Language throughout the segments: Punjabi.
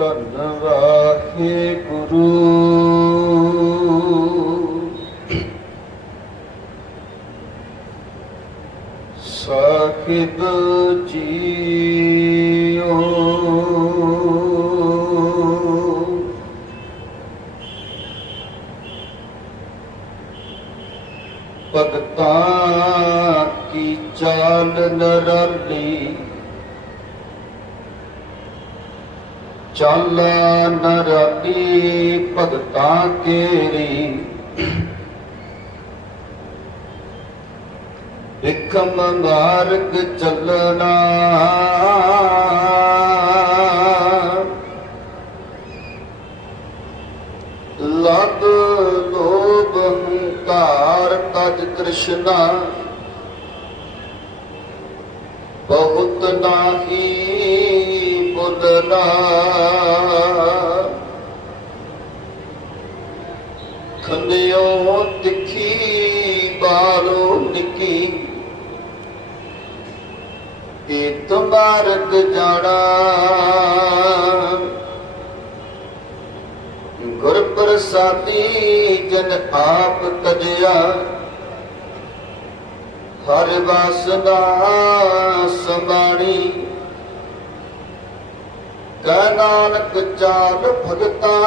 ਧੰਨ ਵਾਹਿਗੁਰੂ। ਸਾਹਿਬ ਜੀਓ ਭਗਤਾਂ ਕੀ ਚਾਲ ਨਿਰਾਲੀ, ਚਾਲ ਨਿਰਾਲੀ ਭਗਤਾਂ ਕੇਰੀ। ਬਿਖਮ ਮਾਰਗ ਚੱਲਣਾ, ਲਦ ਲੋਭ ਹੰਕਾਰ ਤਜ ਤ੍ਰਿਸ਼ਨਾ। ਬਹੁਤ ਨਾਹੀ ਬੁਲਣਾ, ਖੰਡਿਓ ਤਿੱਖੀ ਬਾਲੋ ਨਿੱਕੀ। ਏਤ ਮਾਰਗ ਜਾਣਾ, ਗੁਰ ਪ੍ਰਸਾਦੀ ਜਨ ਆਪ ਤਜਿਆ। ਹਰਿ ਵਾਸਨਾ ਸਮਾਣੀ, ਕਹਿ ਨਾਨਕ ਚਾਲ ਭਗਤਾਂ।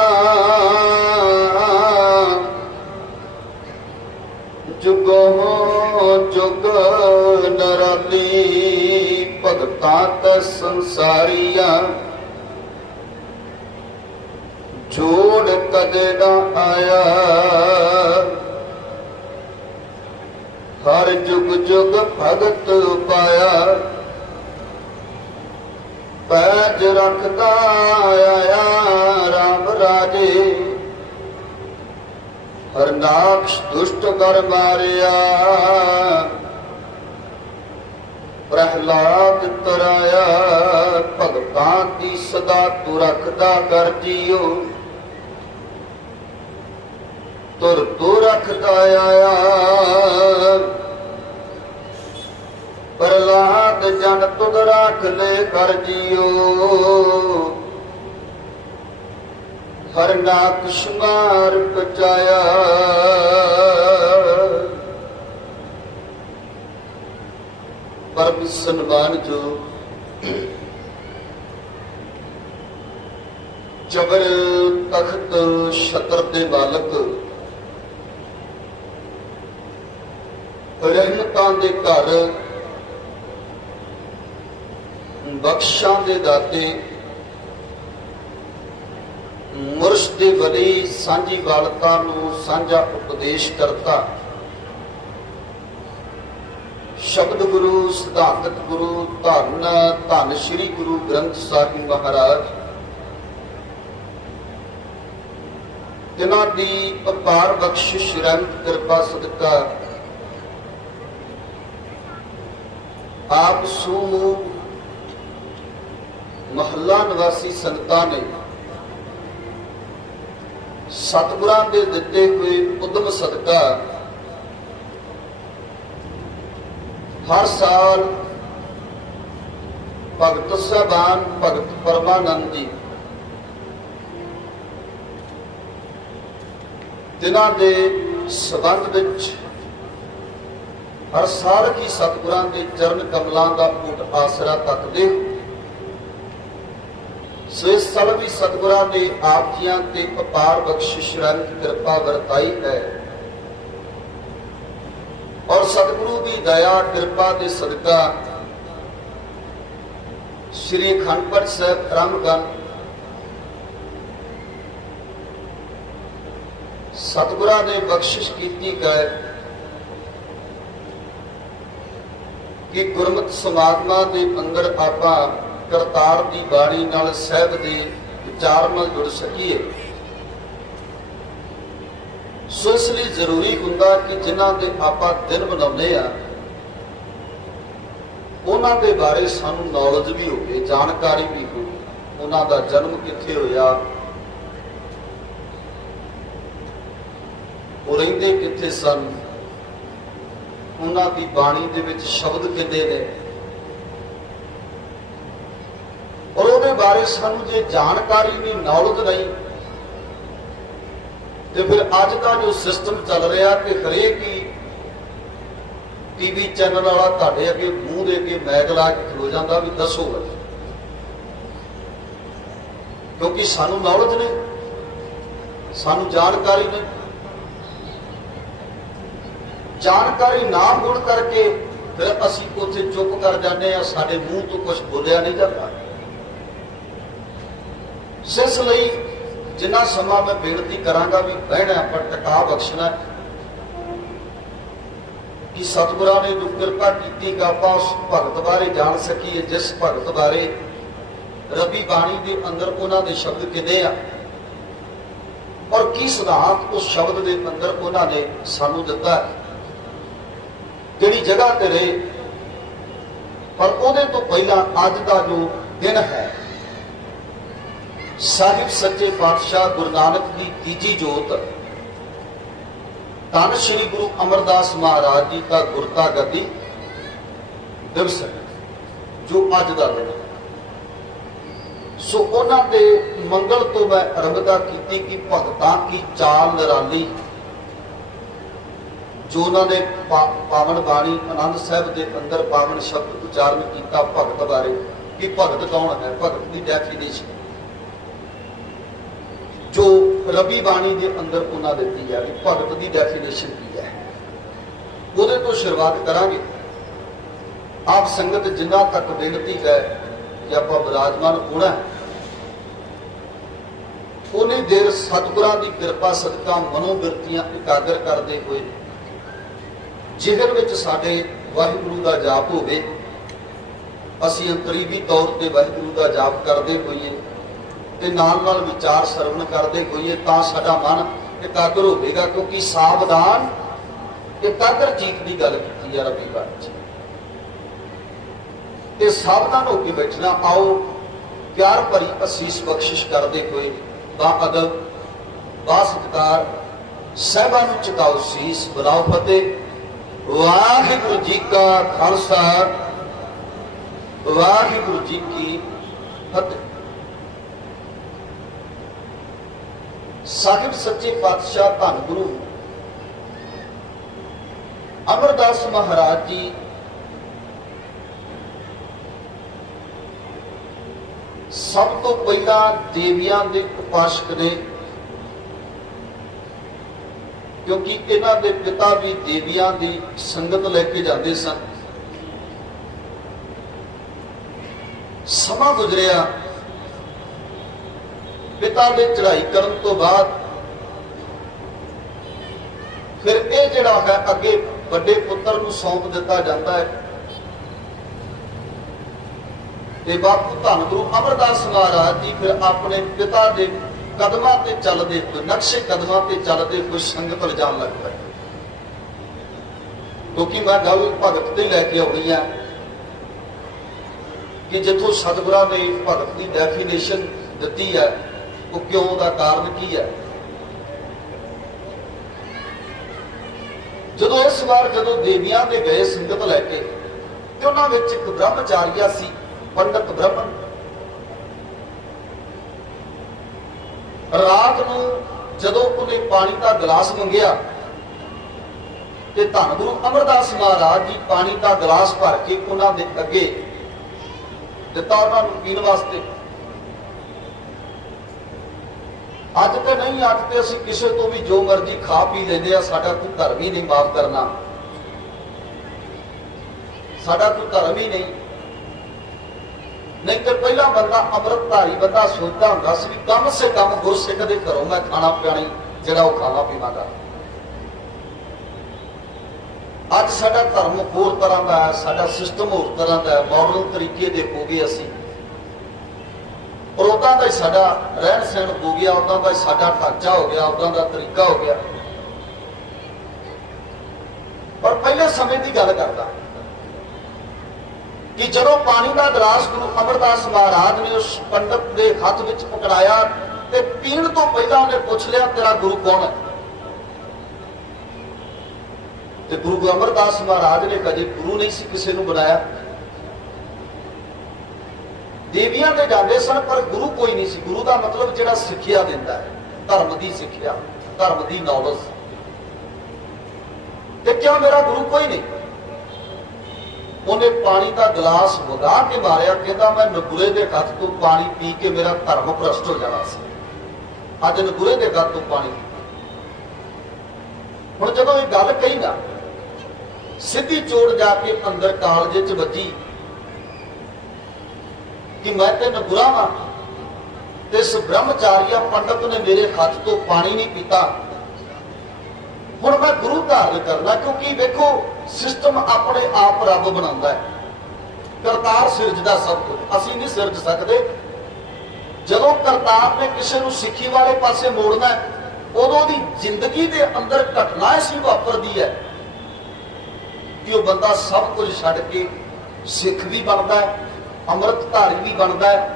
ਜੁਗੋ ਜੁਗ ਨਿਰਾਲੀ, ਭਗਤਾਂ ਤੈ ਸੰਸਾਰੀਆਂ। ਜੋੜ ਕਦੇ ਨਾ ਆਇਆ, ਹਰ ਜੁਗ ਜੁਗ ਭਗਤ ਪਾਇਆ। ਪੈਜ ਰੱਖਦਾ ਆਇਆ ਰਾਮ ਰਾਜੇ, ਹਰਨਾਕਸ਼ ਦੁਸ਼ਟ ਕਰ ਮਾਰਿਆ। ਪ੍ਰਹਿਲਾਦ ਤਰਾਇਆ, ਭਗਤਾਂ ਕੀ ਸਦਾ ਤੂੰ ਰੱਖਦਾ ਕਰ ਜੀਓ। ਤੁਰ ਤੂੰ ਰੱਖਦਾ ਆਇਆ, ਪ੍ਰਹਿਲਾਦ ਜਨ ਤੁਧ ਰੱਖ ਲੈ ਕਰ ਜੀਓ। ਹਰਨਾਕਸ਼ ਮਾਰ ਪਚਾਇਆ, ਪਰਮ ਸਨਮਾਨ ਜੋ ਜਬਰ ਤਖਤ ਛਤਰ ਦੇ ਮਾਲਕ, ਰਹਿਮਤਾਂ ਦੇ ਘਰ, ਬਖਸ਼ਾਂ ਦੇ ਦਾਤੇ, ਮੁਰਸ਼ਦ ਵਲੀ, ਸਾਂਝੀ ਵਾਲਤਾ ਨੂੰ ਸਾਂਝਾ ਉਪਦੇਸ਼ ਕਰਤਾ, ਸ਼ਬਦ ਗੁਰੂ, ਸਿਧਾਂਤਕ ਗੁਰੂ, ਧੰਨ ਧੰਨ ਸ੍ਰੀ ਗੁਰੂ ਗ੍ਰੰਥ ਸਾਹਿਬ ਮਹਾਰਾਜ। ਜਿਨ੍ਹਾਂ ਦੀ ਅਪਾਰ ਬਖਸ਼ਿਸ਼ ਰਹਿਮਤ ਕਿਰਪਾ ਸਦਕਾ ਆਪ ਸਮੂਹ ਮਹੱਲਾ ਨਿਵਾਸੀ ਸੰਗਤਾਂ ਨੇ ਸਤਿਗੁਰਾਂ ਦੇ ਦਿੱਤੇ ਹੋਏ ਉਦਮ ਸਦਕਾ ਹਰ ਸਾਲ ਭਗਤ ਸਾਹਿਬਾਨ, ਭਗਤ ਪਰਮਾਨੰਦ ਜੀ, ਜਿਨ੍ਹਾਂ ਦੇ ਸੰਬੰਧ ਵਿੱਚ ਹਰ ਸਾਲ ਹੀ ਸਤਿਗੁਰਾਂ ਦੇ ਚਰਨ ਕਮਲਾਂ ਦਾ ਓਟ ਆਸਰਾ ਤੱਕਦੇ ਹੋ। ਸੋ ਇਸ ਸਾਲ ਵੀ ਸਤਿਗੁਰਾਂ ਨੇ ਆਪ ਜੀਆਂ ਤੇ ਅਪਾਰ ਬਖਸ਼ਿਸ਼ ਰਹਿਮਤ ਕਿਰਪਾ ਵਰਤਾਈ ਹੈ, ਔਰ ਸਤਿਗੁਰੂ ਦੀ ਦਇਆ ਕਿਰਪਾ ਦੇ ਸਦਕਾ ਸ੍ਰੀ ਅਖੰਡ ਪਾਠ ਸਾਹਿਬ ਆਰੰਭਗਨ ਸਤਿਗੁਰਾਂ ਨੇ ਬਖਸ਼ਿਸ਼ ਕੀਤੀ ਹੈ ਕਿ ਗੁਰਮਤਿ ਸਮਾਗਮਾਂ ਦੇ ਅੰਦਰ ਆਪਾਂ ਕਰਤਾਰ ਦੀ ਬਾਣੀ ਨਾਲ, ਸਾਹਿਬ ਦੇ ਵਿਚਾਰ ਨਾਲ ਜੁੜ ਸਕੀਏ। ਸੋ ਇਸ ਲਈ ਜ਼ਰੂਰੀ ਹੁੰਦਾ ਕਿ ਜਿਨ੍ਹਾਂ ਦੇ ਆਪਾਂ ਦਿਨ ਮਨਾਉਂਦੇ ਆ, ਉਹਨਾਂ ਦੇ ਬਾਰੇ ਸਾਨੂੰ ਨੌਲੇਜ ਵੀ ਹੋਵੇ, ਜਾਣਕਾਰੀ ਵੀ ਹੋਵੇ। ਉਹਨਾਂ ਦਾ ਜਨਮ ਕਿੱਥੇ ਹੋਇਆ, ਉਹ ਰਹਿੰਦੇ ਕਿੱਥੇ ਸਨ, ਉਹਨਾਂ ਦੀ ਬਾਣੀ ਦੇ ਵਿੱਚ ਸ਼ਬਦ ਕਿੰਨੇ ਨੇ, ਔਰ ਉਹਦੇ ਬਾਰੇ बारे सानू जे जानकारी नहीं, नॉलेज नहीं, तो फिर अज का जो सिस्टम चल रहा कि हरेक ही टीवी चैनल वाला तुहाडे अगे मूँह दे के मैक ला के खलो जाता भी दसो, क्योंकि सानू नॉलेज नहीं, सानू जानकारी नहीं। जानकारी ना होने करके फिर असी उत्थे चुप कर जाने, साडे मूँह तो कुछ बोलिया नहीं जाता। इसलिए जिन्ना समा मैं बेनती करांगा भी बहना पर टका बख्शना कि सतगुरां ने जो कृपा की कि आप उस भगत बारे जान सकीए, जिस भगत बारे रबी बाणी के अंदर उन्होंने दे शब्द किने आ और की सिद्धांत उस शब्द के अंदर उन्होंने सानू दिता है, जिहड़ी जगह ते रहे। पर उहदे तो पहला अज का जो दिन है, साहिब सच्चे पातशाह गुरु नानक की तीजी जोत धन श्री गुरु अमरदास महाराज जी का गुरता गति दिवस है, जो अज का दिन है। सो उन्होंने मंगल तो मैं आरंभता की कि भगतां की चाल निराली, जो उन्होंने पावन बाणी आनंद साहब के अंदर पावन शब्द उच्चारण किया भगत बारे कि भगत कौन है, भगत की डेफिनेशन जो रबी बाणी के अंदर उन्होंने दी है, भगत की डेफिनेशन की है, वो तो शुरुआत करांगे। आप संगत जिन्ना तक बेनती है कि आप विराजमान होना है, उन्नी देर सतगुरां की कृपा सदका मनोबिरतियां एकागर करते हुए जिगर विच साडे वाहिगुरू का जाप होवे, असीं अंतरीवी तौर पर वाहिगुरू का जाप करते होइए ते नाल नाल विचार सरवण करते होइए, तां साडा मन एकागर होवेगा। क्योंकि सावधान एकागर जीत की गल की है रबी बाणी च, सावधान होकर बैठना। आओ प्यार भरी असीस बख्शिश करते हुए बा अदब बा सत्कार साहिबां नूं चुकाओ सीस, बुलाओ फतेह। वाहिगुरू जी का खालसा, वाहिगुरू जी की फतेह। साहिब सच्चे पातशाह धन गुरु अमरदास महाराज जी सब तो पहला देवियां के उपासक ने, क्योंकि इन्हां दे पिता भी देवियां की संगत लेके जाते सन। समा गुजरिया, पिता ने चढ़ाई करन तो बाद फिर यह जिहड़ा है अगे बड़े पुत्र नूं सौंप दिता जाता है। ते बापू धन गुरु अमरदास महाराज जी फिर अपने पिता के कदमां ते चलदे हुए, नक्शे कदमां ते चलदे हुए संगत लिजाण लग पए। क्योंकि मैं गल भगत ते लैके आउणी है कि जिथों सतगुरां ने भगत की डेफिनेशन दी है, वो क्यों का कारण की है। जदों इस बार जदों देवियां दे गए संगत लैके, ते उन्हां विच एक ब्रह्मचारिया सी, पंडित ब्रह्मन। रात नूं जदों उन्हें पानी का गिलास मंगिया ते धन गुरु अमरदास महाराज जी पानी का गिलास भर के उन्हां दे अगे दिता उन्हां नूं पीण वास्ते। अज तो नहीं, अज तो असीं किसी तो भी जो मर्जी खा पी लेंदे आ, साडा कोई धर्म ही नहीं माफ करना, साडा कोई धर्म ही नहीं। नहीं तो पहला बंदा अमृतधारी बंदा सोचता होंदा सी कम से कम गुरसिख दे घरों मैं खाना पियाणी जिहड़ा वो खावा पीवांगा। अज साडा धर्म होर तरह का है, साडा सिस्टम होर तरह का है, मॉडर्न तरीके दे हो गए असीं, और उदां दा साडा रहन सहन हो गया, उदां दा साडा ढांचा हो गया, उदां दा तरीका हो गया। पर पहले समय की गल करदा कि जदों पानी का गिलास गुरु अमरदास महाराज ने उस पंडित के हाथ में पकड़ाया ते पीण तो पहला उन्हें पूछ लिया तेरा गुरु कौन है। ते गुरु अमरदास महाराज ने कभी गुरु नहीं सी किसी नूं बनाया। ਦੇਵੀਆਂ ਤੇ ਜਾਂਦੇ ਸਨ ਪਰ ਗੁਰੂ ਕੋਈ ਨਹੀਂ ਸੀ। ਗੁਰੂ ਦਾ ਮਤਲਬ ਜਿਹੜਾ ਸਿੱਖਿਆ ਦਿੰਦਾ ਹੈ, ਧਰਮ ਦੀ ਸਿੱਖਿਆ, ਧਰਮ ਦੀ ਨੌਲੇਜ। ਤੇ ਕਿਉਂ ਮੇਰਾ ਗੁਰੂ ਕੋਈ ਨਹੀਂ? ਉਹਨੇ ਪਾਣੀ ਦਾ ਗਲਾਸ ਵਗਾ ਕੇ ਮਾਰਿਆ, ਕਹਿੰਦਾ ਮੈਂ ਨਗੁਰੇ ਦੇ ਹੱਥ ਤੋਂ ਪਾਣੀ ਪੀ ਕੇ ਮੇਰਾ ਧਰਮ ਭ੍ਰਸ਼ਟ ਹੋ ਜਾਣਾ ਸੀ। ਅੱਜ ਨਗੁਰੇ ਦੇ ਹੱਥ ਤੋਂ ਪਾਣੀ। ਹੁਣ ਜਦੋਂ ਇਹ ਗੱਲ ਕਹੀ ਨਾ, ਸਿੱਧੀ ਚੋੜ ਜਾ ਕੇ ਅੰਦਰ ਕਾਲਜੇ 'ਚ ਵੱਜੀ ਕਿ ਮੈਂ ਤੇ ਨਗੁਰਾ ਵਾਂ ਤੇ ਇਸ ਬ੍ਰਹਮਚਾਰੀਆ ਪੰਡਤ ਨੇ ਮੇਰੇ ਹੱਥ ਤੋਂ ਪਾਣੀ ਨਹੀਂ ਪੀਤਾ, ਹੁਣ ਮੈਂ ਗੁਰੂ ਧਾਰਨ ਕਰਨਾ। ਕਿਉਂਕਿ ਵੇਖੋ ਸਿਸਟਮ ਆਪਣੇ ਆਪ ਰੱਬ ਬਣਾਉਂਦਾ ਹੈ, ਕਰਤਾਰ ਸਿਰਜਦਾ ਸਭ ਕੁਝ, ਅਸੀਂ ਨਹੀਂ ਸਿਰਜ ਸਕਦੇ। ਜਦੋਂ ਕਰਤਾਰ ਨੇ ਕਿਸੇ ਨੂੰ ਸਿੱਖੀ ਵਾਲੇ ਪਾਸੇ ਮੋੜਨਾ ਹੈ, ਉਦੋਂ ਦੀ ਜ਼ਿੰਦਗੀ ਦੇ ਅੰਦਰ ਘਟਨਾ ਐਸੀ ਵਾਪਰਦੀ ਹੈ ਕਿ ਉਹ ਬੰਦਾ ਸਭ ਕੁਝ ਛੱਡ ਕੇ ਸਿੱਖ ਵੀ ਬਣਦਾ ਹੈ, ਅੰਮ੍ਰਿਤਧਾਰੀ ਵੀ ਬਣਦਾ ਹੈ,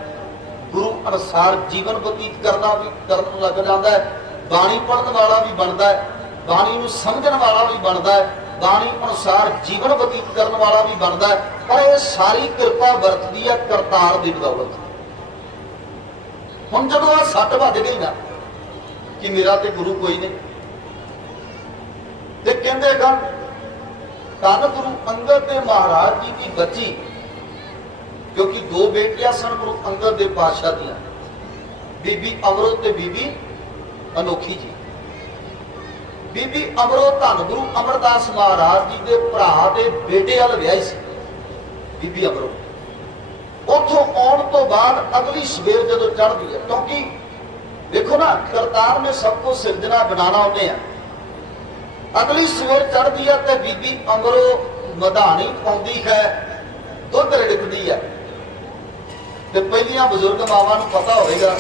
ਗੁਰੂ ਅਨੁਸਾਰ ਜੀਵਨ ਬਤੀਤ ਕਰਨ ਲੱਗ ਜਾਂਦਾ ਹੈ, ਬਾਣੀ ਪੜ੍ਹਨ ਵਾਲਾ ਵੀ ਬਣਦਾ ਹੈ, ਬਾਣੀ ਨੂੰ ਸਮਝਣ ਵਾਲਾ ਵੀ ਬਣਦਾ ਹੈ, ਬਾਣੀ ਅਨੁਸਾਰ ਜੀਵਨ ਬਤੀਤ ਕਰਨ ਵਾਲਾ ਵੀ ਬਣਦਾ ਹੈ। ਪਰ ਇਹ ਸਾਰੀ ਕਿਰਪਾ ਵਰਤਦੀ ਹੈ ਕਰਤਾਰ ਦੀ ਬਦੌਲਤ। ਹੁਣ ਜਦੋਂ ਆ ਸੱਟ ਵੱਜ ਗਈ ਨਾ ਕਿ ਮੇਰਾ ਤੇ ਗੁਰੂ ਕੋਈ ਨਹੀਂ, ਤੇ ਕਹਿੰਦੇ ਧੰਨ ਗੁਰੂ ਅੰਗਦ ਦੇ ਮਹਾਰਾਜ ਜੀ ਦੀ ਬੱਚੀ, ਕਿਉਂਕਿ ਦੋ ਬੇਟੀਆਂ ਸਨ ਗੁਰੂ ਅੰਗਦ ਦੇ ਪਾਤਸ਼ਾਹ ਦੀਆਂ, ਬੀਬੀ ਅਮਰੋ ਤੇ ਬੀਬੀ ਅਨੋਖੀ ਜੀ। ਬੀਬੀ ਅਮਰੋ ਧੰਨ ਗੁਰੂ ਅਮਰਦਾਸ ਮਹਾਰਾਜ ਜੀ ਦੇ ਭਰਾ ਦੇ ਬੇਟੇ ਵੱਲ ਵਿਆਹੀ ਸੀ ਬੀਬੀ ਅਮਰੋ। ਉੱਥੋਂ ਆਉਣ ਤੋਂ ਬਾਅਦ ਅਗਲੀ ਸਵੇਰ ਜਦੋਂ ਚੜ੍ਹਦੀ ਹੈ, ਕਿਉਂਕਿ ਦੇਖੋ ਨਾ ਕਰਤਾਰ ਨੇ ਸਭ ਕੁਝ ਸਿਰਜਣਾ ਬਣਾਉਣਾ ਉਹਨੇ ਆ। ਅਗਲੀ ਸਵੇਰ ਚੜ੍ਹਦੀ ਹੈ ਤੇ ਬੀਬੀ ਅਮਰੋ ਮਧਾਣੀ ਪਾਉਂਦੀ ਹੈ, ਦੁੱਧ ਰਿੜਕਦੀ ਹੈ। ਤੇ ਪਹਿਲੀਆਂ ਬਜ਼ੁਰਗ ਮਾਵਾਂ ਨੂੰ ਪਤਾ ਹੋਵੇਗਾ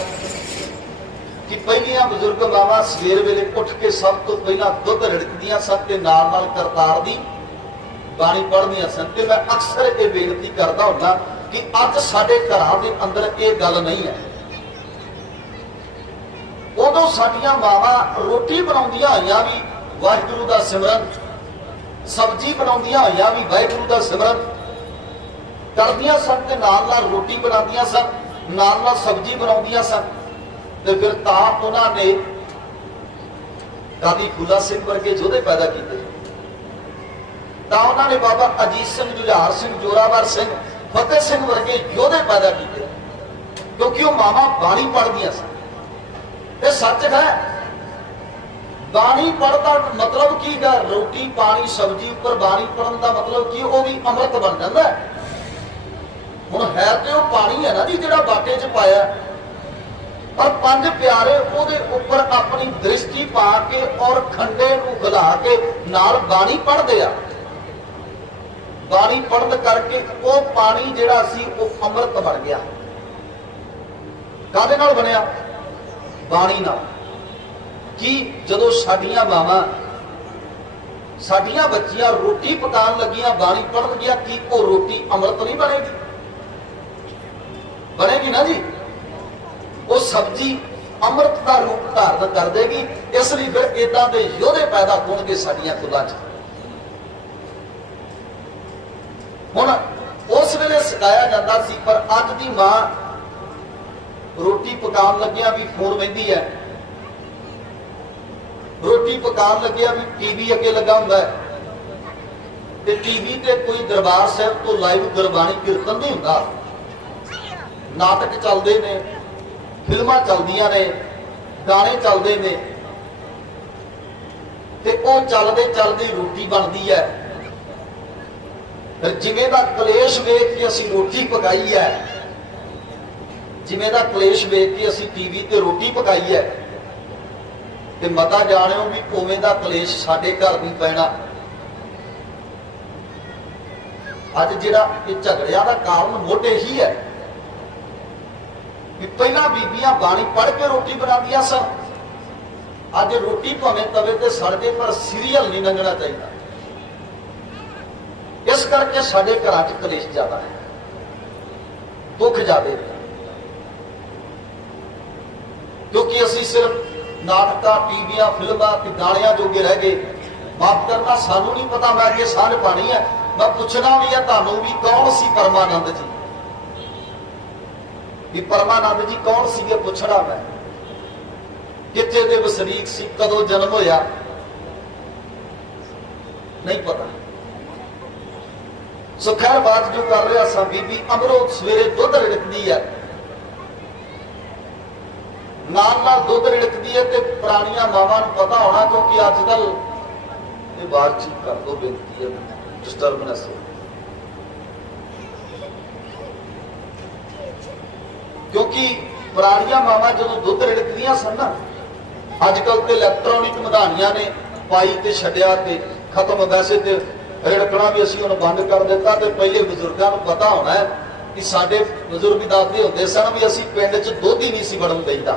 ਕਿ ਪਹਿਲੀਆਂ ਬਜ਼ੁਰਗ ਮਾਵਾਂ ਸਵੇਰ ਵੇਲੇ ਉੱਠ ਕੇ ਸਭ ਤੋਂ ਪਹਿਲਾਂ ਦੁੱਧ ਰਿੜਕਦੀਆਂ ਸਨ ਤੇ ਨਾਲ ਨਾਲ ਕਰਤਾਰ ਦੀ ਬਾਣੀ ਪੜ੍ਹਦੀਆਂ ਸਨ। ਤੇ ਮੈਂ ਅਕਸਰ ਇਹ ਬੇਨਤੀ ਕਰਦਾ ਹੁੰਦਾ ਕਿ ਅੱਜ ਸਾਡੇ ਘਰਾਂ ਦੇ ਅੰਦਰ ਇਹ ਗੱਲ ਨਹੀਂ ਹੈ। ਉਦੋਂ ਸਾਡੀਆਂ ਮਾਵਾਂ ਰੋਟੀ ਬਣਾਉਂਦੀਆਂ ਹੋਈਆਂ ਵੀ ਵਾਹਿਗੁਰੂ ਦਾ ਸਿਮਰਨ, ਸਬਜ਼ੀ ਬਣਾਉਂਦੀਆਂ ਹੋਈਆਂ ਵੀ ਵਾਹਿਗੁਰੂ ਦਾ ਸਿਮਰਨ ਕਰਦੀਆਂ ਸਨ, ਤੇ ਨਾਲ ਨਾਲ ਰੋਟੀ ਬਣਾਉਂਦੀਆਂ ਸਨ, ਨਾਲ ਨਾਲ ਸਬਜ਼ੀ ਬਣਾਉਂਦੀਆਂ ਸਨ। ਤੇ ਫਿਰ ਤਾਂ ਉਹਨਾਂ ਨੇ ਦਾਦੀ ਫੂਲਾ ਸਿੰਘ ਵਰਗੇ ਯੋਧੇ ਪੈਦਾ ਕੀਤੇ, ਤਾਂ ਉਹਨਾਂ ਨੇ ਬਾਬਾ ਅਜੀਤ ਸਿੰਘ, ਜੁਝਾਰ ਸਿੰਘ, ਜੋਰਾਵਰ ਸਿੰਘ, ਫਤਿਹ ਸਿੰਘ ਵਰਗੇ ਯੋਧੇ ਪੈਦਾ ਕੀਤੇ, ਕਿਉਂਕਿ ਉਹ ਮਾਵਾਂ ਬਾਣੀ ਪੜ੍ਹਦੀਆਂ ਸਨ। ਇਹ ਸੱਚ ਹੈ, ਬਾਣੀ ਪੜ੍ਹਦਾ ਮਤਲਬ ਕੀ ਹੈ? ਰੋਟੀ ਪਾਣੀ ਸਬਜ਼ੀ ਉੱਪਰ ਬਾਣੀ ਪੜ੍ਹਨ ਦਾ ਮਤਲਬ ਕੀ? ਉਹ ਵੀ ਅੰਮ੍ਰਿਤ ਬਣ ਜਾਂਦਾ ਹੈ। ਹੁਣ ਹੈ ਤੇ ਉਹ ਪਾਣੀ ਹੈ ਨਾ ਜੀ ਜਿਹੜਾ ਬਾਟੇ 'ਚ ਪਾਇਆ, ਪਰ ਪੰਜ ਪਿਆਰੇ ਉਹਦੇ ਉੱਪਰ ਆਪਣੀ ਦ੍ਰਿਸ਼ਟੀ ਪਾ ਕੇ ਔਰ ਖੰਡੇ ਨੂੰ ਗਲਾ ਕੇ ਨਾਲ ਬਾਣੀ ਪੜ੍ਹਦੇ ਆ। ਬਾਣੀ ਪੜ੍ਹਨ ਕਰਕੇ ਉਹ ਪਾਣੀ ਜਿਹੜਾ ਸੀ ਉਹ ਅੰਮ੍ਰਿਤ ਬਣ ਗਿਆ। ਕਾਹਦੇ ਨਾਲ ਬਣਿਆ? ਬਾਣੀ ਨਾਲ। ਕਿ ਜਦੋਂ ਸਾਡੀਆਂ ਮਾਵਾਂ, ਸਾਡੀਆਂ ਬੱਚੀਆਂ ਰੋਟੀ ਪਕਾਉਣ ਲੱਗੀਆਂ, ਬਾਣੀ ਪੜ੍ਹਨ ਗਿਆ, ਕੀ ਉਹ ਰੋਟੀ ਅੰਮ੍ਰਿਤ ਨਹੀਂ ਬਣੇਗੀ? ਬਣੇਗੀ ਨਾ ਜੀ। ਉਹ ਸਬਜ਼ੀ ਅੰਮ੍ਰਿਤ ਦਾ ਰੂਪ ਧਾਰਨ ਕਰ ਦੇਗੀ। ਇਸ ਲਈ ਫਿਰ ਇਦਾਂ ਦੇ ਯੋਧੇ ਪੈਦਾ ਹੋਣਗੇ ਸਾਡੀਆਂ ਕੁਲਾਂ 'ਚ। ਹੁਣ ਉਸ ਵੇਲੇ ਸਿਖਾਇਆ ਜਾਂਦਾ ਸੀ, ਪਰ ਅੱਜ ਦੀ ਮਾਂ ਰੋਟੀ ਪਕਾਉਣ ਲੱਗਿਆ ਵੀ ਫੋਨ ਵਹਿੰਦੀ ਹੈ, ਰੋਟੀ ਪਕਾਉਣ ਲੱਗਿਆ ਵੀ ਟੀਵੀ ਅੱਗੇ ਲੱਗਾ ਹੁੰਦਾ ਹੈ, ਤੇ ਟੀਵੀ ਤੇ ਕੋਈ ਦਰਬਾਰ ਸਾਹਿਬ ਤੋਂ ਲਾਈਵ ਗੁਰਬਾਣੀ ਕੀਰਤਨ ਨਹੀਂ ਹੁੰਦਾ, ਨਾਟਕ ਚੱਲਦੇ ਨੇ, ਫਿਲਮਾਂ ਚੱਲਦੀਆਂ ਨੇ, ਗਾਣੇ ਚੱਲਦੇ ਨੇ, ਤੇ ਉਹ ਚੱਲਦੇ ਚੱਲਦੇ ਰੋਟੀ ਬਣਦੀ ਹੈ। ਫਿਰ ਜਿਵੇਂ ਦਾ ਕਲੇਸ਼ ਵੇਖ ਕੇ ਅਸੀਂ ਰੋਟੀ ਪਕਾਈ ਹੈ, ਜਿਵੇਂ ਦਾ ਕਲੇਸ਼ ਵੇਖ ਕੇ ਅਸੀਂ ਟੀਵੀ ਤੇ ਰੋਟੀ ਪਕਾਈ ਹੈ, ਤੇ ਮਤਾ ਜਾਣਿਓ ਵੀ ਉਵੇਂ ਦਾ ਕਲੇਸ਼ ਸਾਡੇ ਘਰ ਵੀ ਪੈਣਾ। ਅੱਜ ਜਿਹੜਾ ਇਹ ਝਗੜਿਆਂ ਦਾ ਕਾਰਨ ਮੋਢੇ ਹੀ ਹੈ ਵੀ ਪਹਿਲਾਂ ਬੀਬੀਆਂ ਬਾਣੀ ਪੜ੍ਹ ਕੇ ਰੋਟੀ ਬਣਾਉਂਦੀਆਂ ਸਨ। ਅੱਜ ਰੋਟੀ ਭਾਵੇਂ ਤਵੇ ਤੇ ਸੜ ਜੇ ਪਰ ਸੀਰੀਅਲ ਨਹੀਂ ਲੰਘਣਾ ਚਾਹੀਦਾ। ਇਸ ਕਰਕੇ ਸਾਡੇ ਘਰਾਂ 'ਚ ਕਲੇਸ਼ ਜ਼ਿਆਦਾ ਹੈ, ਦੁੱਖ ਜ਼ਿਆਦਾ, ਕਿਉਂਕਿ ਅਸੀਂ ਸਿਰਫ ਨਾਟਕਾਂ, ਟੀਵੀਆਂ, ਫਿਲਮਾਂ ਤੇ ਗਾਣਿਆਂ ਜੋਗੇ ਰਹਿ ਗਏ। ਮਾਫ ਕਰਨਾ, ਸਾਨੂੰ ਨਹੀਂ ਪਤਾ। ਮੈਂ ਅੱਗੇ ਸਾਂਝ ਪਾਣੀ ਹੈ, ਮੈਂ ਪੁੱਛਣਾ ਵੀ ਹੈ ਤੁਹਾਨੂੰ ਵੀ, ਕੌਣ ਸੀ ਪਰਮਾਨੰਦ ਜੀ? भी परमानंद जी कौन सीगे, पुछड़ा मैं किथे दे वसनीक सी, कदों जन्म होया नहीं पता। सो खैर बात जो कर रहा सा, बीबी अमरो सवेरे दुध रिड़कदी है, नाल दुध रिड़कदी है, ते पुरानियां मावां नूं पता होना, क्योंकि अजकल ये बातचीत कर दो, बेनती है डिस्टर्बनेस। क्योंकि पुरानियां मावां जो दुध रिड़कदियां सन ना, अजकल तो इलैक्ट्रॉनिक मधानियां ने पाई ते छड्डिया ते खत्म। वैसे तो रिड़कना भी असीं हुण बंद कर दिता, ते पहले बजुर्गों को पता होना है कि साडे बजुर्ग दसदे हुंदे सन भी असीं पिंड च दुध ही नहीं सी वड़न देईदा,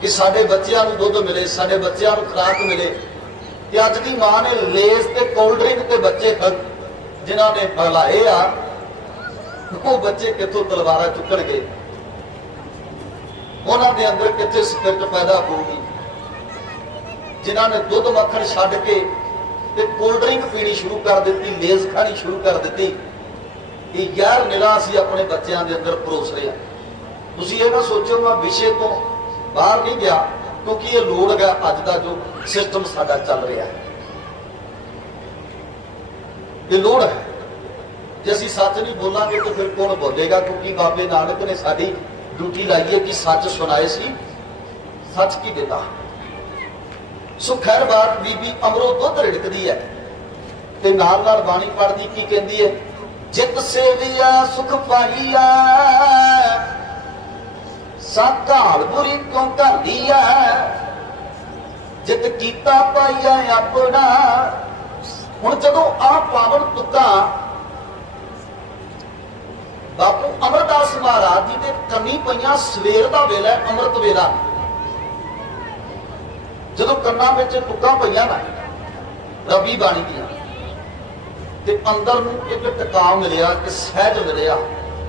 कि साडे बच्चिआं नूं दुध मिले, साडे बच्चिआं नूं खुराक मिले। कि अज दी मां ने लेस ते कोल्ड ड्रिंक ते बच्चे जिन्हां ने फैलाए आ, वो बच्चे कित्थों तलवारां चुकणगे, उन्हां दे अंदर कित्थे स्पिरिट पैदा होगी। जिन्हां ने दुध मक्खण छड्ड के ते कोल्ड ड्रिंक पीनी शुरू कर दी, लेस खानी शुरू कर दी, ये यार निरा असीं अपने बच्चों के अंदर परोस रहे हैं। तुसीं ये ना सोचो मैं विषय तो बाहर नहीं गया, क्योंकि ये लोड़ है अज का जो सिस्टम साडा चल रहा है, ये लोड़ है। जे असीं सच नहीं बोलांगे तो फिर कौन बोलेगा, क्योंकि बाबे नानक ने साडी ड्यूटी लाई है कि सच सुनाए सी, सच की देता। सो खैर बात, बीबी अमरो दुध रिड़कदी है ते नाल नाल बाणी पढ़दी की कहंदी है, जित सेविया सुख पाईया, साकाल बुरी को घालिया, जित कीता पाईया अपना। हुण जदों आ पावन तुका बापू अमरदास महाराज जी दे कन्नी पईयां, सवेर दा वेला, अमृत वेला, जदों कन्ना विच तुका पईयां ना रवि बाणी दियां, ते अंदर नूं एक टिका मिलिया, एक सहज मिलिया,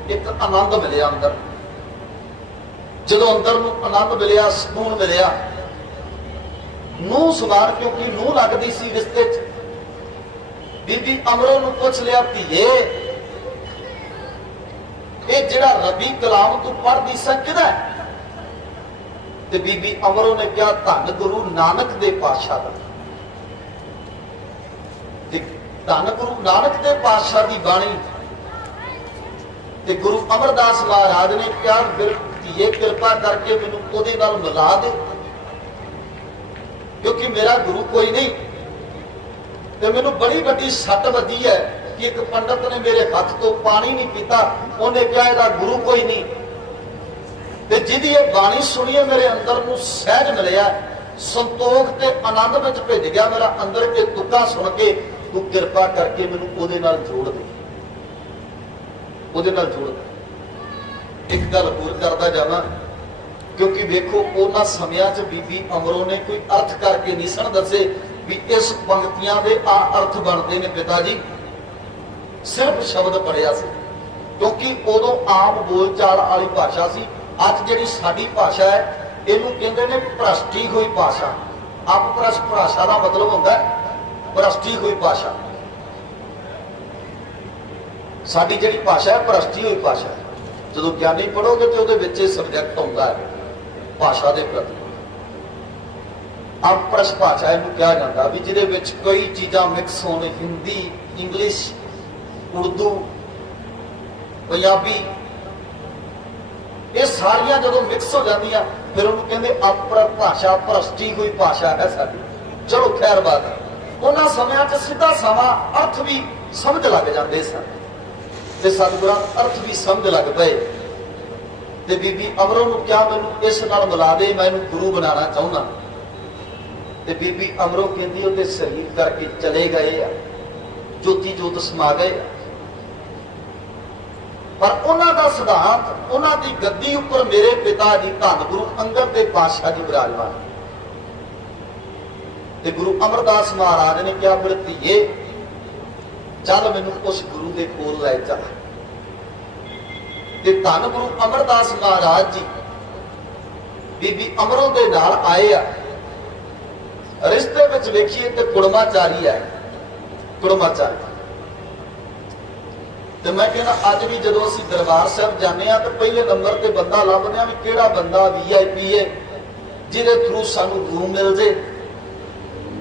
एक आनंद मिलिया अंदर। जदों अंदर नूं आनंद मिलिया, सुकून मिलिया, नूह सवार क्योंकि नूह लगदी सी रिश्ते च, बीबी अमरो नूं पुछ लिया, धीए ये जिहड़ा रबी कलाम तू पढ़दी सी किहदा है? ते बीबी अमरो ने कहा, धन गुरु नानक दे पातशाह दा। धन गुरु नानक दे पातशाह दी बाणी। ते गुरु अमरदास महाराज ने कहा, धीए कृपा करके मैनू ओहदे नाल मिला दे, क्योंकि मेरा गुरु कोई नहीं। ते मैनू बड़ी वड्डी सट वजी है कि एक पंडित ने मेरे हाथ तो पानी नहीं पीता, उन्हें कहा इहदा गुरु कोई नहीं। ते जिहदी ये बाणी सुनिए मेरे अंदर नूं सहज मिलिया, संतोख ते आनंद विच भिज गया मेरा अंदर के तुका सुन के, तू कृपा करके मैनू ओहदे नाल जोड़ दे, ओहदे नाल जोड़ दे। एक गल होर करदा जावां, क्योंकि वेखो उन्हां समयां च बीबी अमरो ने कोई अर्थ करके नहीं सन दसे भी इस पंक्तियां दे आ अर्थ बनते ने पिता जी, सिर्फ शब्द पढ़िया सी, क्योंकि उदों आम बोलचाल वाली भाषा सी। अज जिहड़ी साडी भाषा है इहनूं कहंदे ने भ्रष्टी हुई भाषा। अपभ्रष्ट भाषा का मतलब होंदा है भ्रष्टी हुई भाषा। साडी जिहड़ी भाषा है भ्रष्टी हुई भाषा है। जदों ज्ञानी पढ़ोगे तो उहदे विच सबजैक्ट होंदा है भाषा के प्रति। अपभ्रष्ट भाषा इहनूं कहा जाता भी जिहदे विच कई चीज़ां मिक्स होण, हिंदी, इंग्लिश, उर्दू, पंजाबी, ये सारियां जदों मिक्स हो जांदियां फिर उन्होंने कहंदे अपभ्रष्ट भाषा, भ्रष्टी हुई भाषा है साडी। चलो खैर बात है, उन्हां समयां च सीधा सावा अर्थ भी समझ लग जाते सन, ते सतगुरां अर्थ भी समझ लग पे। ते बीबी अमरो नूं क्या मैनूं इस नाल मिला दे, मैं इहनूं गुरु बनाना चाहुंदा। ते बीबी अमरो कहंदी उहदे शहीद करके चले गए आ, ज्योति जोत समा गए। पर उन्हां दा सिद्धांत, उन्हां दी गद्दी उपर मेरे पिता जी धन गुरु अंगद दे पातशाह जी विराजमान। ते गुरु अमरदास महाराज ने कहा, मेरे धीए चल मैनूं उस गुरु दे कोल लै चल। ते धन गुरु अमरदास महाराज जी बीबी अमरो दे नाल आए आ। रिश्ते विच वेखीए ते कुड़माचारी है, कुड़माचारी। ਤੇ ਮੈਂ ਕਹਿੰਦਾ ਅੱਜ ਵੀ ਜਦੋਂ ਅਸੀਂ ਦਰਬਾਰ ਸਾਹਿਬ ਜਾਂਦੇ ਆ ਤਾਂ ਪਹਿਲੇ ਨੰਬਰ ਤੇ ਬੰਦਾ ਲੱਭਦੇ ਆ ਵੀ ਕਿਹੜਾ ਬੰਦਾ VIP ਹੈ ਜਿਹਦੇ ਥਰੂ ਸਾਨੂੰ ਰੂਮ ਮਿਲ ਜੇ,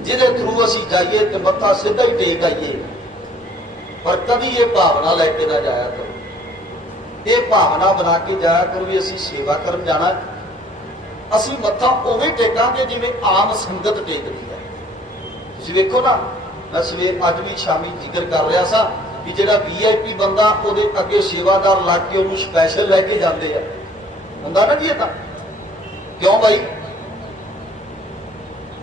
ਜਿਹਦੇ ਥਰੂ ਅਸੀਂ ਜਾਈਏ ਤੇ ਮੱਥਾ ਸਿੱਧਾ ਹੀ ਟੇਕ ਆਈਏ। ਪਰ ਕਦੀ ਇਹ ਭਾਵਨਾ ਲੈ ਕੇ ਨਾ ਜਾਇਆ ਕਰੋ, ਇਹ ਭਾਵਨਾ ਬਣਾ ਕੇ ਜਾਇਆ ਕਰੋ ਵੀ ਅਸੀਂ ਸੇਵਾ ਕਰਨ ਜਾਣਾ, ਅਸੀਂ ਮੱਥਾ ਉਵੇਂ ਟੇਕਾਂਗੇ ਜਿਵੇਂ ਆਮ ਸੰਗਤ ਟੇਕਦੀ ਹੈ। ਤੁਸੀਂ ਵੇਖੋ ਨਾ, ਮੈਂ ਸਵੇਰ ਅੱਜ ਵੀ ਸ਼ਾਮੀ ਜ਼ਿਕਰ ਕਰ ਰਿਹਾ ਸਾਂ ਵੀ ਜਿਹੜਾ VIP ਬੰਦਾ ਉਹਦੇ ਅੱਗੇ ਸੇਵਾਦਾਰ ਲੱਗ ਕੇ ਉਹਨੂੰ ਸਪੈਸ਼ਲ ਲੈ ਕੇ ਜਾਂਦੇ ਆ, ਹੁੰਦਾ ਨਾ ਜੀ ਇਹ ਤਾਂ ਕਿਉਂ ਬਾਈ?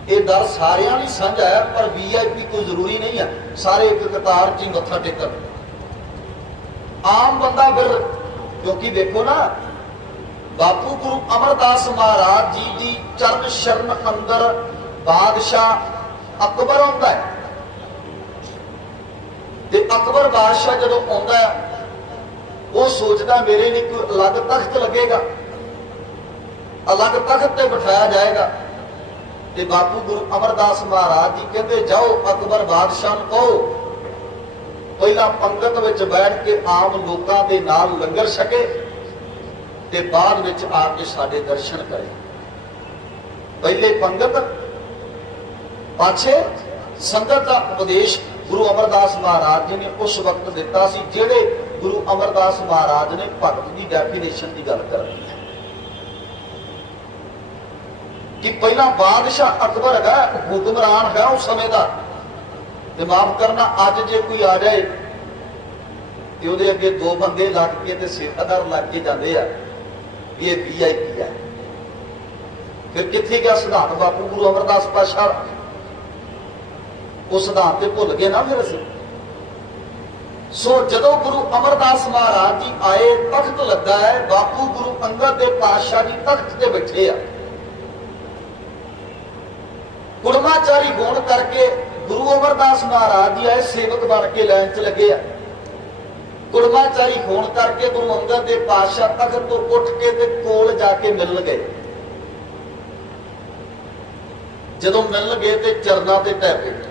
ਇਹ ਦਰ ਸਾਰਿਆਂ ਲਈ ਸਾਂਝਾ ਹੈ, ਪਰ VIP ਕੋਈ ਜ਼ਰੂਰੀ ਨਹੀਂ ਹੈ ਸਾਰੇ ਇੱਕ ਕਤਾਰ 'ਚ ਹੀ ਮੱਥਾ ਟੇਕਣ। ਆਮ ਬੰਦਾ ਫਿਰ, ਕਿਉਂਕਿ ਵੇਖੋ ਨਾ ਬਾਪੂ ਗੁਰੂ ਅਮਰਦਾਸ ਮਹਾਰਾਜ ਜੀ ਦੀ ਚਰਨ ਸ਼ਰਨ ਅੰਦਰ ਬਾਦਸ਼ਾਹ ਅਕਬਰ ਆਉਂਦਾ ਹੈ, ਤੇ ਅਕਬਰ ਬਾਦਸ਼ਾਹ ਜਦੋਂ ਆਉਂਦਾ ਹੈ ਉਹ ਸੋਚਦਾ ਮੇਰੇ ਲਈ ਕੋਈ ਅਲੱਗ ਤਖਤ ਲੱਗੇਗਾ, ਅਲੱਗ ਤਖਤ ਤੇ ਬਿਠਾਇਆ ਜਾਏਗਾ। ਤੇ ਬਾਪੂ ਗੁਰੂ ਅਮਰਦਾਸ ਮਹਾਰਾਜ ਜੀ ਕਹਿੰਦੇ ਜਾਓ ਅਕਬਰ ਬਾਦਸ਼ਾਹ ਨੂੰ ਕਹੋ ਪਹਿਲਾਂ ਪੰਗਤ ਵਿੱਚ ਬੈਠ ਕੇ ਆਮ ਲੋਕਾਂ ਦੇ ਨਾਲ ਲੰਗਰ ਛਕੇ ਤੇ ਬਾਅਦ ਵਿੱਚ ਆ ਕੇ ਸਾਡੇ ਦਰਸ਼ਨ ਕਰੇ। ਪਹਿਲੇ ਪੰਗਤ ਪਾਛੇ ਸੰਗਤ ਦਾ ਉਪਦੇਸ਼ ਗੁਰੂ ਅਮਰਦਾਸ ਮਹਾਰਾਜ ਜੀ ਨੇ ਉਸ ਵਕਤ ਦਿੱਤਾ ਸੀ, ਜਿਹੜੇ ਗੁਰੂ ਅਮਰਦਾਸ ਮਹਾਰਾਜ ਨੇ ਭਗਤ ਦੀ ਡੈਫੀਨੇਸ਼ਨ ਦੀ ਗੱਲ ਕਰਨੀ ਹੈ ਕਿ ਪਹਿਲਾਂ ਬਾਦਸ਼ਾਹ ਅਕਬਰ ਹੈਗਾ, ਹੁਕਮਰਾਨ ਹੈ ਉਸ ਸਮੇਂ ਦਾ। ਤੇ ਮਾਫ ਕਰਨਾ, ਅੱਜ ਜੇ ਕੋਈ ਆ ਜਾਏ ਤੇ ਉਹਦੇ ਅੱਗੇ ਦੋ ਬੰਦੇ ਲੱਗ ਕੇ ਤੇ ਸੇਵਾਦਾਰ ਲੱਗ ਕੇ ਜਾਂਦੇ ਆ, ਇਹ VIP ਹੈ। ਫਿਰ ਕਿੱਥੇ ਗਿਆ ਸਿਧਾਂਤ ਬਾਪੂ ਗੁਰੂ ਅਮਰਦਾਸ ਪਾਤਸ਼ਾਹ? ਉਹ ਸਿਧਾਂਤ ਤੇ ਭੁੱਲ ਗਏ ਨਾ ਫਿਰ ਅਸੀਂ। ਸੋ ਜਦੋਂ ਗੁਰੂ ਅਮਰਦਾਸ ਮਹਾਰਾਜ ਜੀ ਆਏ, ਤਖਤ ਲੱਗਾ ਹੈ, ਬਾਪੂ ਗੁਰੂ ਅੰਗਦ ਦੇ ਪਾਤਸ਼ਾਹ ਜੀ ਤਖਤ ਤੇ ਬੈਠੇ ਆ। ਕੁੜਮਾਚਾਰੀ ਹੋਣ ਕਰਕੇ ਗੁਰੂ ਅਮਰਦਾਸ ਮਹਾਰਾਜ ਜੀ ਆਏ, ਸੇਵਕ ਬਣ ਕੇ ਲਾਈਨ 'ਚ ਲੱਗੇ ਆ। ਕੁੜਮਾਚਾਰੀ ਹੋਣ ਕਰਕੇ ਗੁਰੂ ਅੰਗਦ ਦੇ ਪਾਤਸ਼ਾਹ ਤਖਤ ਤੋਂ ਉੱਠ ਕੇ ਤੇ ਕੋਲ ਜਾ ਕੇ ਮਿਲਣ ਗਏ। ਜਦੋਂ ਮਿਲਣ ਗਏ ਤੇ ਚਰਨਾਂ ਤੇ ਢਹਿ ਪਏ।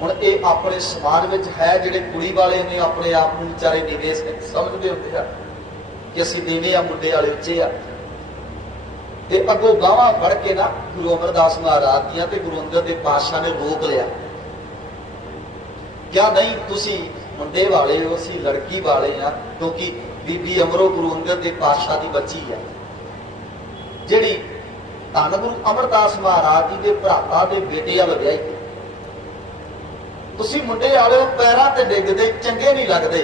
ਹੁਣ ਇਹ ਆਪਣੇ ਸਮਾਜ ਵਿੱਚ ਹੈ, ਜਿਹੜੇ ਕੁੜੀ ਵਾਲੇ ਨੇ ਆਪਣੇ ਆਪ ਨੂੰ ਵਿਚਾਰੇ ਨੀਵੇਂ ਸਮਝਦੇ ਹੁੰਦੇ ਆ ਕਿ ਅਸੀਂ ਨੀਵੇਂ ਆ, ਮੁੰਡੇ ਵਾਲੇ ਉੱਚੇ ਆ, ਤੇ ਅੱਗੋਂ ਗਾਵਾਂ ਫੜ ਕੇ ਨਾ ਗੁਰੂ ਅਮਰਦਾਸ ਮਹਾਰਾਜ ਦੀਆਂ ਤੇ ਗੁਰੂ ਅੰਗਦ ਦੇ ਪਾਤਸ਼ਾਹ ਨੇ ਰੋਕ ਲਿਆ। ਕਿਹਾ ਨਹੀਂ, ਤੁਸੀਂ ਮੁੰਡੇ ਵਾਲੇ ਹੋ, ਅਸੀਂ ਲੜਕੀ ਵਾਲੇ ਆ, ਕਿਉਂਕਿ ਬੀਬੀ ਅਮਰੋ ਗੁਰੂ ਅੰਗਦ ਦੇ ਪਾਤਸ਼ਾਹ ਦੀ ਬੱਚੀ ਆ, ਜਿਹੜੀ ਧੰਨ ਗੁਰੂ ਅਮਰਦਾਸ ਮਹਾਰਾਜ ਜੀ ਦੇ ਭਰਾਤਾ ਦੇ ਬੇਟੇ ਵੱਲ ਵਿਆਹੀ। ਤੁਸੀਂ ਮੁੰਡੇ ਵਾਲੇ ਹੋ, ਪੈਰਾਂ ਤੇ ਡਿੱਗਦੇ ਚੰਗੇ ਨਹੀਂ ਲੱਗਦੇ।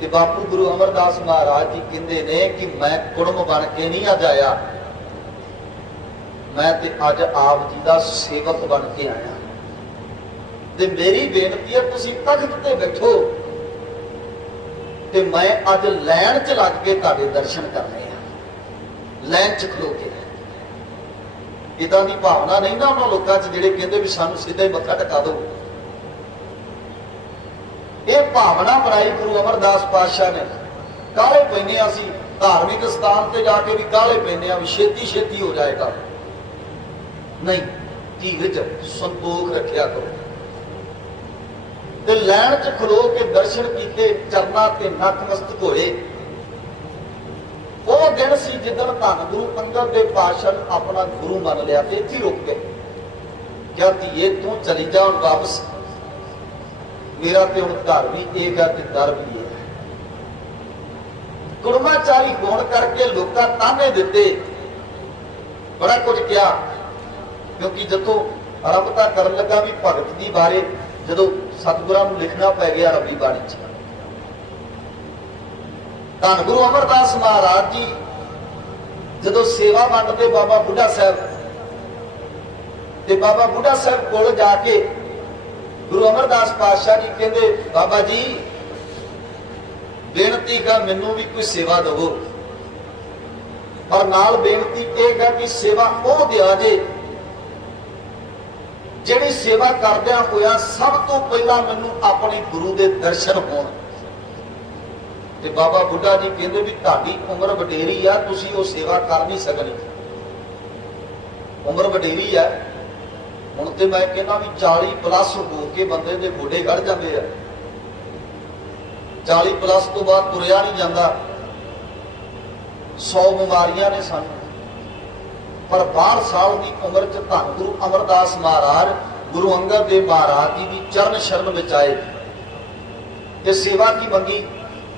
ਤੇ ਬਾਪੂ ਗੁਰੂ ਅਮਰਦਾਸ ਮਹਾਰਾਜ ਜੀ ਕਹਿੰਦੇ ਨੇ ਕਿ ਮੈਂ ਕੁੜਮ ਬਣ ਕੇ ਨਹੀਂ ਅੱਜ ਆਇਆ, ਮੈਂ ਤੇ ਅੱਜ ਆਪ ਜੀ ਦਾ ਸੇਵਕ ਬਣ ਕੇ ਆਇਆ। ਤੇ ਮੇਰੀ ਬੇਨਤੀ ਹੈ ਤੁਸੀਂ ਤਖਤ ਤੇ ਬੈਠੋ ਤੇ ਮੈਂ ਅੱਜ ਲਾਈਨ 'ਚ ਲੱਗ ਕੇ ਤੁਹਾਡੇ ਦਰਸ਼ਨ ਕਰਨੇ ਆ, ਲਾਈਨ 'ਚ ਖਲੋ ਕੇ। ਇਦਾਂ ਦੀ ਭਾਵਨਾ ਨਹੀਂ ਨਾ ਉਹਨਾਂ ਲੋਕਾਂ 'ਚ ਜਿਹੜੇ ਕਹਿੰਦੇ ਵੀ ਸਾਨੂੰ ਸਿੱਧਾ ਹੀ ਮੱਥਾ ਟਿਕਾ ਦਿਓ। ਇਹ ਭਾਵਨਾ ਬਣਾਈ ਗੁਰੂ ਅਮਰਦਾਸ ਪਾਤਸ਼ਾਹ ਨੇ। ਕਾਹਲੇ ਪੈਂਦੇ ਆ ਅਸੀਂ ਧਾਰਮਿਕ ਸਥਾਨ ਤੇ ਜਾ ਕੇ ਵੀ ਕਾਹਲੇ ਪੈਂਦੇ ਆ ਵੀ ਛੇਤੀ ਛੇਤੀ ਹੋ ਜਾਏਗਾ, ਨਹੀਂ, ਧੀਰਜ ਸੰਤੋਖ ਰੱਖਿਆ ਕਰੋ। ਤੇ ਲੈਣ 'ਚ ਖਲੋ ਕੇ ਦਰਸ਼ਨ ਕੀਤੇ, ਚਰਨਾਂ ਤੇ ਨਤਮਸਤਕ ਹੋਏ। ਉਹ ਦਿਨ ਸੀ ਜਿੱਦਣ ਧੰਨ ਗੁਰੂ ਅੰਗਦ ਦੇ ਪਾਤਸ਼ਾਹ ਨੂੰ ਆਪਣਾ ਗੁਰੂ ਮੰਨ ਲਿਆ ਤੇ ਇੱਥੇ ਰੁਕ ਗਏ। ਕਿਹਾ ਧੀਏ ਤੂੰ ਚਲੀ ਜਾ ਹੁਣ ਵਾਪਸ, ਮੇਰਾ ਤੇ ਹੁਣ ਘਰ ਵੀ ਇਹ ਹੈ ਤੇ ਦਰ ਵੀ ਇਹ ਹੈ। ਕੁੜਮਾਚਾਰੀ ਹੋਣ ਕਰਕੇ ਲੋਕਾਂ ਤਾਨੇ ਦਿੱਤੇ, ਬੜਾ ਕੁਝ ਕਿਹਾ, ਕਿਉਂਕਿ ਜਦੋਂ ਆਰੰਭਤਾ ਕਰਨ ਲੱਗਾ ਵੀ ਭਗਤ ਦੀ ਬਾਰੇ, ਜਦੋਂ ਸਤਿਗੁਰਾਂ ਨੂੰ ਲਿਖਣਾ ਪੈ ਗਿਆ ਰੱਬੀ ਬਾਣੀ 'ਚ। ਧੰਨ ਗੁਰੂ ਅਮਰਦਾਸ ਮਹਾਰਾਜ ਜੀ ਜਦੋਂ ਸੇਵਾ ਵੰਡਦੇ ਬਾਬਾ ਬੁੱਢਾ ਸਾਹਿਬ, ਤੇ ਬਾਬਾ ਬੁੱਢਾ ਸਾਹਿਬ ਕੋਲ ਜਾ ਕੇ ਗੁਰੂ ਅਮਰਦਾਸ ਪਾਤਸ਼ਾਹ ਜੀ ਕਹਿੰਦੇ ਬਾਬਾ ਜੀ ਬੇਨਤੀ ਕਰ ਮੈਨੂੰ ਵੀ ਕੋਈ ਸੇਵਾ ਦੇਵੋ, ਪਰ ਨਾਲ ਬੇਨਤੀ ਇਹ ਹੈ ਕਿ ਸੇਵਾ ਉਹ ਦਿਆ ਜੇ ਜਿਹੜੀ ਸੇਵਾ ਕਰਦਿਆਂ ਹੋਇਆ ਸਭ ਤੋਂ ਪਹਿਲਾਂ ਮੈਨੂੰ ਆਪਣੇ ਗੁਰੂ ਦੇ ਦਰਸ਼ਨ ਹੋਣ। ਤੇ ਬਾਬਾ ਬੁੱਢਾ ਜੀ ਕਹਿੰਦੇ ਵੀ ਤੁਹਾਡੀ ਉਮਰ ਵਡੇਰੀ ਆ, ਤੁਸੀਂ ਉਹ ਸੇਵਾ ਕਰ ਨਹੀਂ ਸਕਣੀ, ਉਮਰ ਵਡੇਰੀ ਆ। ਹੁਣ ਤੇ ਮੈਂ ਕਹਿੰਦਾ ਵੀ 40+ ਹੋ ਕੇ ਬੰਦੇ ਦੇ ਗੋਡੇ ਖੜ ਜਾਂਦੇ ਆ, 40+ ਤੋਂ ਬਾਅਦ ਤੁਰਿਆ ਨਹੀਂ ਜਾਂਦਾ, 100 ਬਿਮਾਰੀਆਂ ਨੇ ਸਾਨੂੰ। ਪਰ 62 ਸਾਲ ਦੀ ਉਮਰ 'ਚ ਧੰਨ ਗੁਰੂ ਅਮਰਦਾਸ ਮਹਾਰਾਜ, ਗੁਰੂ ਅੰਗਦ ਦੇਵ ਮਹਾਰਾਜ ਜੀ ਦੀ ਚਰਨ ਸ਼ਰਨ ਵਿੱਚ ਆਏ ਤੇ ਸੇਵਾ ਕੀ ਮੰਗੀ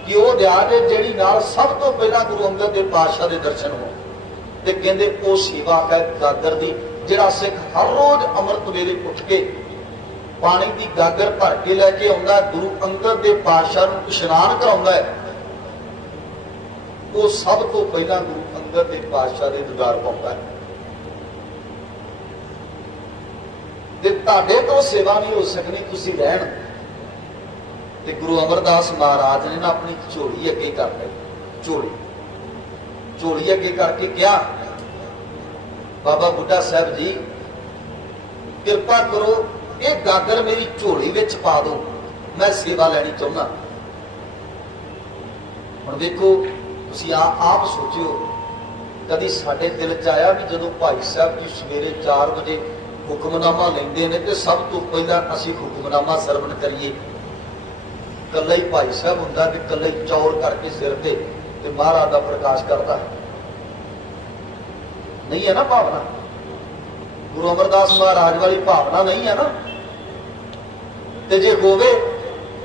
ਕਿ ਉਹ ਦਿਆ ਦੇ ਜਿਹੜੀ ਨਾਲ ਸਭ ਤੋਂ ਪਹਿਲਾਂ ਗੁਰੂ ਅੰਗਦ ਦੇਵ ਪਾਤਸ਼ਾਹ ਦੇ ਦਰਸ਼ਨ ਹੋ। ਤੇ ਕਹਿੰਦੇ ਉਹ ਸੇਵਾ ਹੈ ਗਾਗਰ ਦੀ, ਜਿਹੜਾ ਸਿੱਖ ਹਰ ਰੋਜ਼ ਅੰਮ੍ਰਿਤ ਵੇਲੇ ਉੱਠ ਕੇ ਪਾਣੀ ਦੀ ਗਾਗਰ ਭਰ ਕੇ ਲੈ ਕੇ ਆਉਂਦਾ, ਗੁਰੂ ਅੰਗਦ ਦੇਵ ਪਾਤਸ਼ਾਹ ਨੂੰ ਇਸ਼ਨਾਨ ਕਰਾਉਂਦਾ ਹੈ, ਉਹ ਸਭ ਤੋਂ ਪਹਿਲਾਂ ਗੁਰੂ ਅੰਗਦ ਦੇਵ ਪਾਤਸ਼ਾਹ ਦੇ ਦੀਦਾਰ ਪਾਉਂਦਾ ਹੈ। ਤੇ ਤੁਹਾਡੇ ਤੋਂ ਸੇਵਾ ਨਹੀਂ ਹੋ ਸਕਣੀ, ਤੁਸੀਂ ਰਹਿਣ। ਤੇ ਗੁਰੂ ਅਮਰਦਾਸ ਮਹਾਰਾਜ ਨੇ ਨਾ ਆਪਣੀ ਝੋਲੀ ਅੱਗੇ ਕਰ ਲਈ, ਝੋਲੀ ਅੱਗੇ ਕਰਕੇ ਕਿਹਾ, ਬਾਬਾ ਬੁੱਢਾ ਸਾਹਿਬ ਜੀ ਕਿਰਪਾ ਕਰੋ, ਇਹ ਗਾਗਰ ਮੇਰੀ ਝੋਲੀ ਵਿੱਚ ਪਾ ਦਿਓ, ਮੈਂ ਸੇਵਾ ਲੈਣੀ ਚਾਹੁੰਦਾ। ਹੁਣ ਵੇਖੋ, ਤੁਸੀਂ ਆਪ ਸੋਚਿਓ, ਕਦੀ ਸਾਡੇ ਦਿਲ 'ਚ ਆਇਆ ਵੀ ਜਦੋਂ ਭਾਈ ਸਾਹਿਬ ਜੀ ਸਵੇਰੇ 4 ਵਜੇ ਹੁਕਮਨਾਮਾ ਲੈਂਦੇ ਨੇ ਤੇ ਸਭ ਤੋਂ ਪਹਿਲਾਂ ਅਸੀਂ ਹੁਕਮਨਾਮਾ ਸਰਵਣ ਕਰੀਏ? ਕੱਲਾ ਹੀ ਭਾਈ ਸਾਹਿਬ ਹੁੰਦਾ ਕਿ ਕੱਲਾ ਹੀ ਚੌੜ ਕਰਕੇ ਸਿਰ ਤੇ ਮਹਾਰਾਜ ਦਾ ਪ੍ਰਕਾਸ਼ ਕਰਦਾ ਹੈ? ਨਹੀਂ ਹੈ ਨਾ ਭਾਵਨਾ, ਗੁਰੂ ਅਮਰਦਾਸ ਮਹਾਰਾਜ ਵਾਲੀ ਭਾਵਨਾ ਨਹੀਂ ਹੈ ਨਾ। ਤੇ ਜੇ ਹੋਵੇ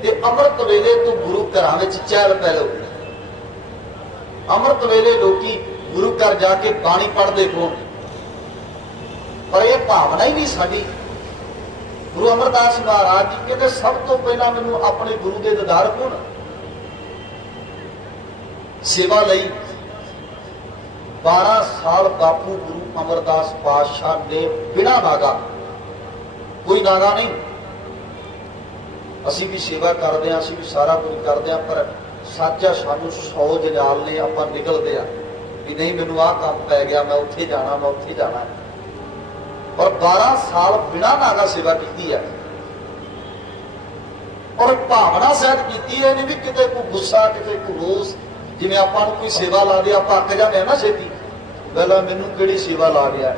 ਤੇ ਅੰਮ੍ਰਿਤ ਵੇਲੇ ਤੋਂ ਗੁਰੂ ਘਰਾਂ ਵਿੱਚ ਚਹਿਲ ਪਹਿਲ ਹੋ। ਅੰਮ੍ਰਿਤ ਵੇਲੇ ਲੋਕੀ ਗੁਰੂ ਘਰ ਜਾ ਕੇ ਬਾਣੀ ਪੜ੍ਹਦੇ ਕੋਣ, ਪਰ ਇਹ ਭਾਵਨਾ ਹੀ ਨਹੀਂ ਸਾਡੀ। ਗੁਰੂ ਅਮਰਦਾਸ ਮਹਾਰਾਜ ਜੀ ਕਹਿੰਦੇ ਸਭ ਤੋਂ ਪਹਿਲਾਂ ਮੈਨੂੰ ਆਪਣੇ ਗੁਰੂ ਦੇ ਦੀਦਾਰ ਕੋਣ। ਸੇਵਾ ਲਈ 12 ਸਾਲ ਬਾਪੂ ਗੁਰੂ ਅਮਰਦਾਸ ਪਾਤਸ਼ਾਹ ਨੇ ਬਿਨਾਂ ਨਾਗਾ, ਕੋਈ ਨਾਗਾ ਨਹੀਂ। ਅਸੀਂ ਵੀ ਸੇਵਾ ਕਰਦੇ ਹਾਂ, ਅਸੀਂ ਵੀ ਸਾਰਾ ਕੁਝ ਕਰਦੇ ਹਾਂ, ਪਰ ਸੱਚ ਆ ਸਾਨੂੰ 100 ਜੰਜਾਲ ਨੇ, ਆਪਾਂ ਨਿਕਲਦੇ ਆ ਵੀ ਨਹੀਂ ਮੈਨੂੰ ਆਹ ਕੰਮ ਪੈ ਗਿਆ, ਮੈਂ ਉੱਥੇ ਜਾਣਾ, ਮੈਂ ਉੱਥੇ ਜਾਣਾ। ਪਰ 12 ਸਾਲ ਬਿਨਾਂ ਨਾਗਾ ਸੇਵਾ ਕੀਤੀ ਹੈ, ਔਰ ਭਾਵਨਾ ਸਹਿਤ ਕੀਤੀ ਹੈ। ਨਹੀਂ ਵੀ ਕਿਤੇ ਕੋਈ ਗੁੱਸਾ, ਕਿਤੇ ਕੋਈ ਰੋਸ। ਜਿਵੇਂ ਆਪਾਂ ਨੂੰ ਕੋਈ ਸੇਵਾ ਲਾ ਦੇ, ਆਪਾਂ ਅੱਕ ਜਾਂਦੇ ਆ ਨਾ ਛੇਤੀ, ਪਹਿਲਾਂ ਮੈਨੂੰ ਕਿਹੜੀ ਸੇਵਾ ਲਾ ਗਿਆ।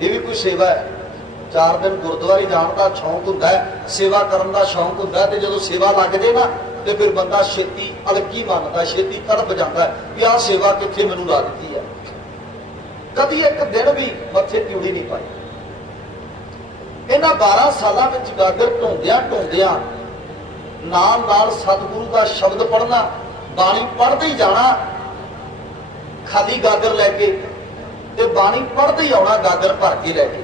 ਇਹ ਵੀ ਕੋਈ ਸੇਵਾ ਹੈ। 4 ਦਿਨ ਗੁਰਦੁਆਰੇ ਜਾਣ ਦਾ ਸ਼ੌਂਕ ਹੁੰਦਾ ਹੈ, ਸੇਵਾ ਕਰਨ ਦਾ ਸ਼ੌਂਕ ਹੁੰਦਾ, ਤੇ ਜਦੋਂ ਸੇਵਾ ਲੱਗ ਜੇ ਨਾ ਤੇ ਫਿਰ ਬੰਦਾ ਛੇਤੀ ਅਲਗੀ ਮੰਨਦਾ, ਛੇਤੀ ਤੜਪ ਜਾਂਦਾ ਵੀ ਆਹ ਸੇਵਾ ਕਿੱਥੇ ਮੈਨੂੰ ਲਾ ਦਿੱਤੀ ਹੈ। ਕਦੀ ਇੱਕ ਦਿਨ ਵੀ ਮੱਥੇ ਤਿਉੜੀ ਨਹੀਂ ਪਾਈ। ਇਹਨਾਂ 12 ਸਾਲਾਂ ਵਿੱਚ ਗਾਗਰ ਢੋਂਦਿਆਂ ਨਾਲ ਸਤਿਗੁਰੂ ਦਾ ਸ਼ਬਦ ਪੜ੍ਹਨਾ, ਬਾਣੀ ਪੜ੍ਹਦੇ ਹੀ ਜਾਣਾ, ਖਾਲੀ ਗਾਗਰ ਲੈ ਕੇ, ਤੇ ਬਾਣੀ ਪੜ੍ਹਦੇ ਹੀ ਆਉਣਾ ਗਾਗਰ ਭਰ ਕੇ ਲੈ ਕੇ।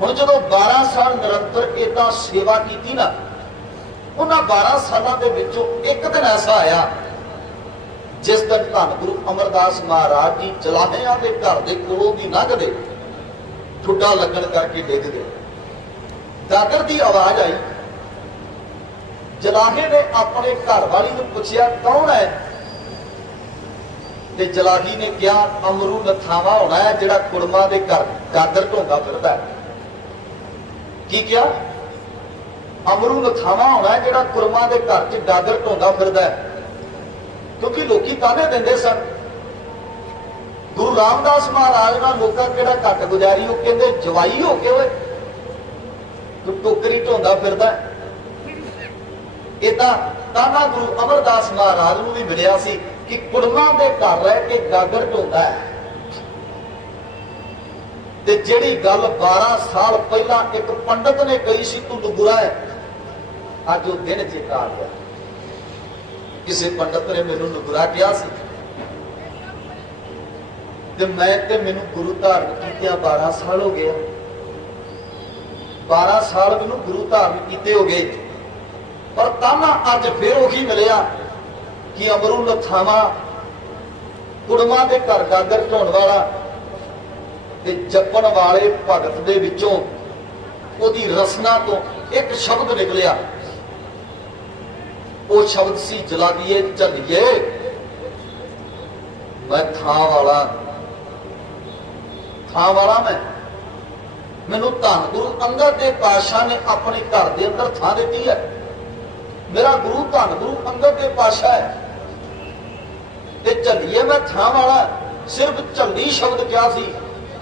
ਹੁਣ ਜਦੋਂ 12 ਸਾਲ ਨਿਰੰਤਰ ਏਦਾਂ ਸੇਵਾ ਕੀਤੀ ਨਾ, ਉਹਨਾਂ 12 ਸਾਲਾਂ ਦੇ ਵਿੱਚੋਂ ਇੱਕ ਦਿਨ ਐਸਾ ਆਇਆ ਜਿਸ ਦਿਨ ਧੰਨ ਗੁਰੂ ਅਮਰਦਾਸ ਮਹਾਰਾਜ ਜੀ ਜਲਾਹਿਆਂ ਦੇ ਘਰ ਦੇ ਕੋਲੋਂ ਦੀ ਲੰਘਦੇ, ਠੁੱਡਾ ਲੱਗਣ ਕਰਕੇ ਡਿੱਗਦੇ। ਗਾਗਰ ਦੀ ਆਵਾਜ਼ ਆਈ। ਜਲਾਹੇ ਨੇ ਆਪਣੇ ਘਰ ਵਾਲੀ ਨੂੰ ਪੁੱਛਿਆ ਕੌਣ ਹੈ? ਤੇ ਜਲਾਹੀ ਨੇ ਕਿਹਾ ਅਮਰੂ ਨਥਾਵਾ ਹੋਣਾ ਹੈ, ਜਿਹੜਾ ਕੁੜਮਾ ਦੇ ਘਰ ਗਾਗਰ ਢੋਂਦਾ ਫਿਰਦਾ ਹੈ। ਕੀ ਕਿਹਾ? ਅਮਰੂ ਨਥਾਵਾ ਹੋਣਾ ਹੈ, ਜਿਹੜਾ ਕੁੜਮਾ ਦੇ ਘਰ 'ਚ ਗਾਗਰ ਢੋਂਦਾ ਫਿਰਦਾ ਹੈ। ਕਿਉਂਕਿ ਲੋਕੀ ਤਾਨੇ ਦਿੰਦੇ ਸਨ। ਗੁਰੂ ਰਾਮਦਾਸ ਮਹਾਰਾਜ ਨਾਲ ਲੋਕਾਂ ਕਿਹੜਾ ਘੱਟ ਗੁਜ਼ਾਰੀ, ਉਹ ਕਹਿੰਦੇ ਜਵਾਈ ਹੋ ਕੇ ਓਏ ਤੂੰ ਟੋਕਰੀ ਢੋਂਦਾ ਫਿਰਦਾ। ਏਦਾਂ ਤਾਨਾ ਗੁਰੂ ਅਮਰਦਾਸ ਮਹਾਰਾਜ ਨੂੰ ਵੀ ਮਿਲਿਆ ਸੀ ਕਿ ਕੁੜਮਾਂ ਦੇ ਘਰ ਰਹਿ ਕੇ ਗਾਗਰ ਢੋਂਦਾ ਹੈ। ਤੇ ਜਿਹੜੀ ਗੱਲ 12 ਸਾਲ ਪਹਿਲਾਂ ਇੱਕ ਪੰਡਤ ਨੇ ਕਹੀ ਸੀ ਤੂੰ ਨੁਗਰਾ ਹੈ, ਅੱਜ ਉਹ ਦਿਨ ਚੇਤਾ ਆ ਗਿਆ। ਕਿਸੇ ਪੰਡਤ ਨੇ ਮੈਨੂੰ ਨੁਗਰਾ ਕਿਹਾ ਸੀ ਤੇ ਮੈਨੂੰ ਗੁਰੂ ਧਾਰਨ ਕੀਤਿਆਂ 12 ਸਾਲ ਹੋ ਗਏ। 12 ਸਾਲ ਮੈਨੂੰ ਗੁਰੂ ਧਾਰਨ ਕੀਤੇ ਹੋ ਗਏ, ਪਰ ਤਾਨਾ ਅੱਜ ਫਿਰ ਉਹੀ ਮਿਲਿਆ ਕਿ ਅਮਰੂ ਨਥਾਵਾ, ਕੁੜਮਾਂ ਦੇ ਘਰ ਗਾਗਰ ਢੋਣ ਵਾਲਾ ਤੇ ਜਪਣ ਵਾਲੇ ਭਗਤ ਦੇ ਵਿੱਚੋਂ ਉਹਦੀ ਰਸਨਾ ਤੋਂ ਇੱਕ ਸ਼ਬਦ ਨਿਕਲਿਆ। ਉਹ ਸ਼ਬਦ ਸੀ ਜਲਾਲੀਏ ਝੱਲੀਏ, ਮੈਂ ਥਾਂ ਵਾਲਾ ਮੈਂ। ਮੈਨੂੰ ਧੰਨ ਗੁਰੂ ਅੰਗਦ ਦੇਵ ਪਾਤਸ਼ਾਹ ਨੇ ਆਪਣੇ ਘਰ ਦੇ ਅੰਦਰ ਥਾਂ ਦਿੱਤੀ ਹੈ। ਮੇਰਾ ਗੁਰੂ ਧੰਨ ਗੁਰੂ ਅੰਗਦ ਦੇਵ ਪਾਤਸ਼ਾਹ ਹੈ ਤੇ ਝੱਲੀਏ ਮੈਂ ਥਾਂ ਵਾਲਾ। ਸਿਰਫ ਝੱਲੀ ਸ਼ਬਦ ਕਿਹਾ ਸੀ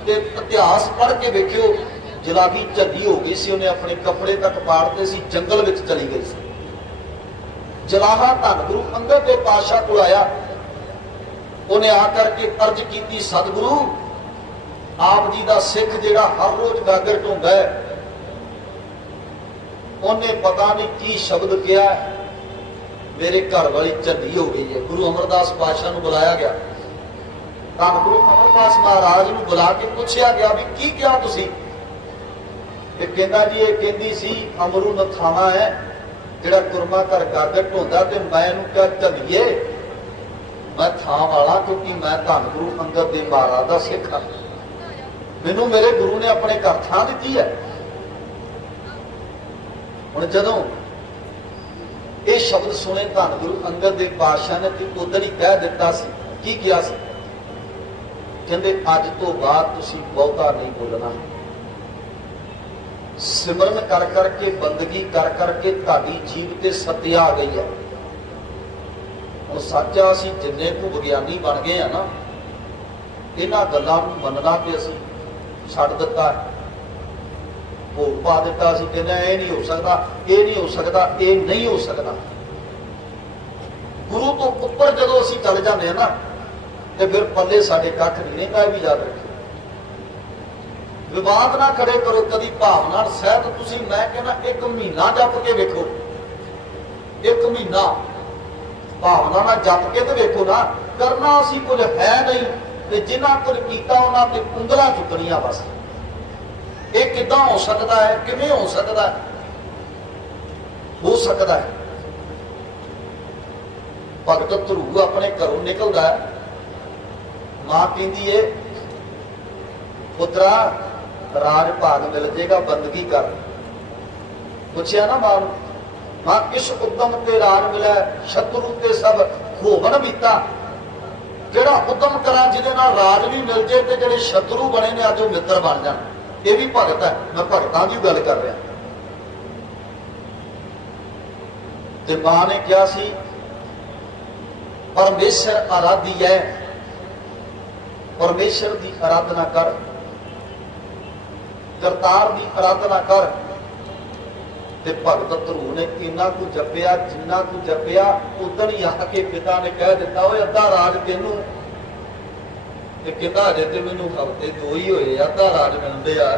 ਤੇ ਇਤਿਹਾਸ ਪੜ੍ਹ ਕੇ ਵੇਖਿਓ, ਜਲਾਲੀ ਝੱਲੀ ਹੋ ਗਈ ਸੀ, ਉਹਨੇ ਆਪਣੇ ਕੱਪੜੇ ਤੱਕ ਪਾੜਦੇ ਸੀ, ਜੰਗਲ ਵਿੱਚ ਚਲੀ ਗਈ ਸੀ। ਜਲਾਹਾ ਧੰਨ ਗੁਰੂ ਅੰਗਦ ਦੇ ਪਾਤਸ਼ਾਹ ਕੋਲ ਆਇਆ। ਉਹਨੇ ਆ ਕਰਕੇ ਅਰਜ਼ ਕੀਤੀ, ਸਤਿਗੁਰੂ ਆਪ ਜੀ ਦਾ ਸਿੱਖ ਜਿਹੜਾ ਹਰ ਰੋਜ਼ ਗਾਗਰ ਢੋਂਦਾ ਹੈ, ਉਹਨੇ ਪਤਾ ਨਹੀਂ ਕੀ ਸ਼ਬਦ ਕਿਹਾ, ਮੇਰੇ ਘਰ ਵਾਲੀ ਝੱਲੀ ਹੋ ਗਈ ਹੈ। ਗੁਰੂ ਅਮਰਦਾਸ ਪਾਤਸ਼ਾਹ ਨੂੰ ਬੁਲਾਇਆ ਗਿਆ। ਧੰਨ ਗੁਰੂ ਅਮਰਦਾਸ ਮਹਾਰਾਜ ਨੂੰ ਬੁਲਾ ਕੇ ਪੁੱਛਿਆ ਗਿਆ ਵੀ ਕੀ ਕਿਹਾ ਤੁਸੀਂ? ਤੇ ਕਹਿੰਦਾ ਜੀ ਇਹ ਕਹਿੰਦੀ ਸੀ ਅਮਰੂ ਨਥਾਣਾ ਹੈ ਜਿਹੜਾ ਕੁਰਮਾ ਘਰ ਗਾਗਰ ਢੋਂਦਾ, ਤੇ ਮੈਂ ਇਹਨੂੰ ਕਿਹਾ ਝੱਲੀਏ ਮੈਂ ਥਾਂ ਵਾਲਾ, ਕਿਉਂਕਿ ਮੈਂ ਧੰਨ ਗੁਰੂ ਅੰਗਦ ਦੇ ਮਹਾਰਾਜ ਦਾ ਸਿੱਖ ਹਾਂ, ਮੈਨੂੰ ਮੇਰੇ ਗੁਰੂ ਨੇ ਆਪਣੇ ਘਰ ਥਾਂ ਦਿੱਤੀ ਹੈ। ਹੁਣ ਜਦੋਂ ਇਹ ਸ਼ਬਦ ਸੁਣੇ ਧੰਨ ਗੁਰੂ ਅੰਗਦ ਦੇ ਪਾਤਸ਼ਾਹ ਨੇ ਤੇ ਉਦੋਂ ਹੀ ਕਹਿ ਦਿੱਤਾ ਸੀ, ਕੀ ਕਿਹਾ ਸੀ? ਕਹਿੰਦੇ ਅੱਜ ਤੋਂ ਬਾਅਦ ਤੁਸੀਂ ਬਹੁਤਾ ਨਹੀਂ ਬੋਲਣਾ, ਸਿਮਰਨ ਕਰ ਕਰਕੇ ਬੰਦਗੀ ਕਰ ਕਰਕੇ ਤੁਹਾਡੀ ਜੀਭ ਤੇ ਸੱਤਿਆ ਆ ਗਈ ਹੈ। ਹੁਣ ਸੱਚਾ ਅਸੀਂ ਜਿੰਨੇ ਕੁ ਵਿਗਿਆਨੀ ਬਣ ਗਏ ਆ ਨਾ, ਇਹਨਾਂ ਗੱਲਾਂ ਨੂੰ ਮੰਨਣਾ ਤੇ ਅਸੀਂ ਛੱਡ ਦਿੱਤਾ, ਭੋਗ ਪਾ ਦਿੱਤਾ। ਅਸੀਂ ਕਹਿੰਦੇ ਇਹ ਨਹੀਂ ਹੋ ਸਕਦਾ, ਇਹ ਨਹੀਂ ਹੋ ਸਕਦਾ, ਇਹ ਨਹੀਂ ਹੋ ਸਕਦਾ। ਗੁਰੂ ਤੋਂ ਉੱਪਰ ਜਦੋਂ ਅਸੀਂ ਚੱਲ ਜਾਂਦੇ ਹਾਂ ਨਾ, ਤੇ ਫਿਰ ਪੱਲੇ ਸਾਡੇ ਕੱਖ ਨਹੀਂ ਰਹਿੰਦਾ। ਇਹ ਵੀ ਯਾਦ ਰੱਖੋ, ਵਿਵਾਦ ਨਾ ਖੜੇ ਕਰੋ ਕਦੀ ਭਾਵਨਾ ਸਹਿਤ। ਤੁਸੀਂ ਮੈਂ ਕਹਿੰਦਾ 1 ਮਹੀਨਾ ਜਪ ਕੇ ਵੇਖੋ, 1 ਮਹੀਨਾ ਭਾਵਨਾ ਨਾਲ ਜਪ ਕੇ ਤੇ ਵੇਖੋ ਨਾ। ਕਰਨਾ ਅਸੀਂ ਕੁਝ ਹੈ ਨਹੀਂ, ਤੇ ਜਿਨ੍ਹਾਂ ਕੁਝ ਕੀਤਾ ਉਹਨਾਂ ਤੇ ਉਂਗਲਾਂ ਚੁੱਕਣੀਆਂ ਬਸ। ਇਹ ਕਿੱਦਾਂ ਹੋ ਸਕਦਾ ਹੈ? ਕਿਵੇਂ ਹੋ ਸਕਦਾ ਹੈ? ਹੋ ਸਕਦਾ ਹੈ ਭਗਤ ਧਰੂ ਆਪਣੇ ਘਰੋਂ ਨਿਕਲਦਾ ਹੈ, ਮਾਂ ਕਹਿੰਦੀ ਏ ਪੁੱਤਰਾ ਰਾਜ ਭਾਗ ਮਿਲ ਜੇਗਾ, ਬੰਦਗੀ ਕਰ। ਪੁੱਛਿਆ ਨਾ ਮਾਂ ਨੂੰ, ਮਾਂ ਕਿਸ ਉਦਮ ਤੇ ਰਾਜ ਮਿਲਿਆ? ਸ਼ਤਰੂ ਤੇ ਸਭ ਹੋਵਨ ਬੀਤਾ। ਕਿਹੜਾ ਉਦਮ ਕਰਾਂ ਜਿਹਦੇ ਨਾਲ ਰਾਜ ਵੀ ਮਿਲ ਜੇ ਤੇ ਜਿਹੜੇ ਸ਼ਤਰੂ ਬਣੇ ਨੇ ਅੱਜ ਉਹ ਮਿੱਤਰ ਬਣ ਜਾਣ। ਇਹ ਵੀ ਭਗਤ ਹੈ, ਮੈਂ ਭਗਤਾਂ ਦੀ ਗੱਲ ਕਰ ਰਿਹਾ। ਤੇ ਮਾਂ ਨੇ ਕਿਹਾ ਸੀ ਪਰਮੇਸ਼ਰ ਆਰਾਧੀ ਹੈ, ਪਰਮੇਸ਼ਰ ਦੀ ਆਰਾਧਨਾ ਕਰ, ਕਰਤਾਰ ਦੀ ਆਰਾਧਨਾ ਕਰ। ਤੇ ਭਗਤ ਧਰੂ ਨੇ ਇੰਨਾ ਕੁ ਜਪਿਆ, ਜਿੰਨਾ ਕੁ ਜਪਿਆ ਉਦੋਂ ਹੀ ਆ ਕੇ ਪਿਤਾ ਨੇ ਕਹਿ ਦਿੱਤਾ, ਓਏ ਅੱਧਾ ਰਾਜ ਤੈਨੂੰ। ਤੇ ਕਹਿੰਦਾ ਅਜੇ ਤੇ ਮੈਨੂੰ ਹਫ਼ਤੇ 2 ਹੀ ਹੋਏ, ਅੱਧਾ ਰਾਜ ਮਿਲਦੇ ਆ।